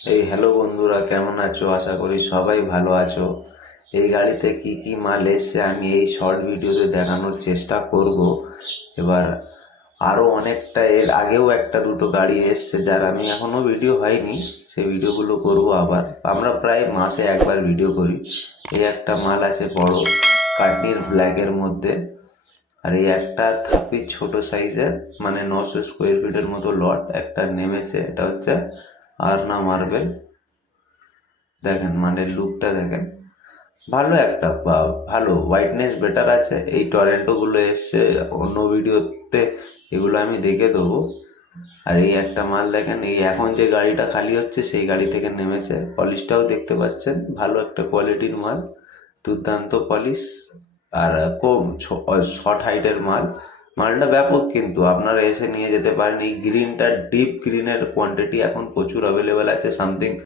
Hello বন্ধুরা, কেমন আছো? আশা করি সবাই ভালো আছো। এই গাড়িতে কি কি মাল এসছে আমি এই শর্ট ভিডিওতে দেখানোর চেষ্টা করব। এবার আরও অনেকটা, এর আগেও একটা দুটো গাড়ি এসছে যার আমি এখনো ভিডিও হয়নি, সেই ভিডিওগুলো করব। আবার আমরা প্রায় মাসে একবার ভিডিও করি। এই একটা মাল আছে বড় কাটনির ব্ল্যাকের মধ্যে, আর এই একটা থাপি ছোট সাইজের, মানে 900 স্কোয়ার ফিটের মতো লট একটা নেমেছে। এটা হচ্ছে আরনা মার্বেল। দেখেন মানে লুকটা দেখেন, ভালো একটা ভালো হোয়াইটনেস বেটার আছে। এই টরেন্টোগুলো এসছে অন্য ভিডিওতে, এগুলো আমি দেখে দেবো। আর এই একটা মাল দেখেন, এই এখন যে গাড়িটা খালি হচ্ছে সেই গাড়ি থেকে নেমেছে। পলিশটাও দেখতে পাচ্ছেন, ভালো একটা কোয়ালিটির মাল, দুর্দান্ত পলিশ। আর কম শর্ট হাইটের মাল। মালটা ব্যাপক, কিন্তু আপনারা এসে নিয়ে যেতে পারেন। এই গ্রিনটা ডিপ গ্রিনের কোয়ান্টিটি এখন প্রচুর অ্যাভেলেবেল আছে, সামথিং